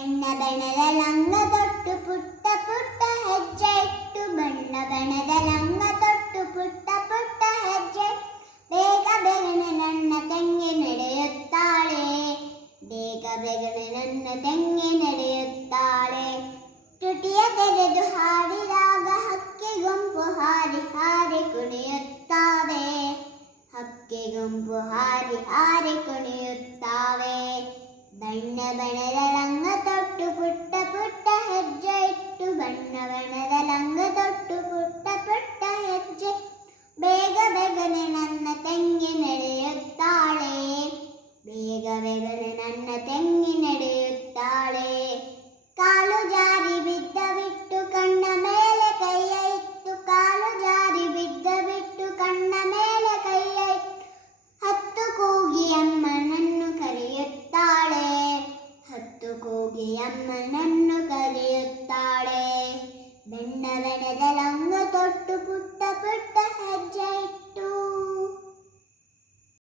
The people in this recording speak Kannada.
ಬಣ್ಣ ಬಣ್ಣದ ಲಂಗ ತೊಟ್ಟು ಪುಟ್ಟ ಪುಟ್ಟ ಹೆಜ್ಜೆ ಇಟ್ಟು ಬಣ್ಣ ಬಣ್ಣದ ಲಂಗ ತೊಟ್ಟು ಪುಟ್ಟ ಪುಟ್ಟ ಹೆಜ್ಜೆ ಬೇಗ ಬೇಗನೆ ನನ್ನ ತಂಗಿ ನಡೆಯುತ್ತಾಳೆ ಬೇಗ ಬೇಗನೆ ನನ್ನ ತಂಗಿ ನಡೆಯುತ್ತಾಳೆ ತುಟಿಯ ತೆರೆದು ಹಾಡಿದಾಗ ಹಕ್ಕಿ ಗುಂಪು ಹಾರಿ ಹಾರಿ ಕುಣಿಯುತ್ತಾವೆ ಹಕ್ಕಿ ಗುಂಪು ಹಾರಿ ಹಾರಿ ಕುಣಿಯುತ್ತಾವೆ ಬಣ್ಣ ಬಣ್ಣದ ಲಂಗ ತೊಟ್ಟು ಪುಟ್ಟ ಪುಟ್ಟ ಹೆಜ್ಜೆ ಇಟ್ಟು ಬಣ್ಣ ಬಣ್ಣದ ಲಂಗ ತೊಟ್ಟು ಪುಟ್ಟ ಪುಟ್ಟ ಹೆಜ್ಜೆ ಬೇಗ ಬೇಗನೆ ನನ್ನ ತಂಗಿ ನಡೆಯುತ್ತಾಳೆ ಬೇಗ ಬೇಗನೆ ನನ್ನ ತಂಗಿ ನಡೆಯುತ್ತಾಳೆ ಕಾಲು ಜಾರಿ ಬಿದ್ದ ಬಿಟ್ಟು ಕಣ್ಣ ಮೇಲೆ ಕೈಯ ಇಟ್ಟು ಕಾಲು ಜಾರಿ ಬಿದ್ದ ಬಿಟ್ಟು ಕಣ್ಣ ಮೇಲೆ ಕೈಯ ಇಟ್ಟು ಹತ್ತು ಕೂಗಿ ಅಮ್ಮನನ್ನು ಕರೆಯುತ್ತಾಳೆ ಹತ್ತು ಕೂಗಿ ಅಮ್ಮನನ್ನು ಕರೆಯುತ್ತಾಳೆ ಬಣ್ಣ ಬಣ್ಣದ ಲಂಗ ತೊಟ್ಟು ಪುಟ್ಟ ಪುಟ್ಟ ಹೆಜ್ಜೆ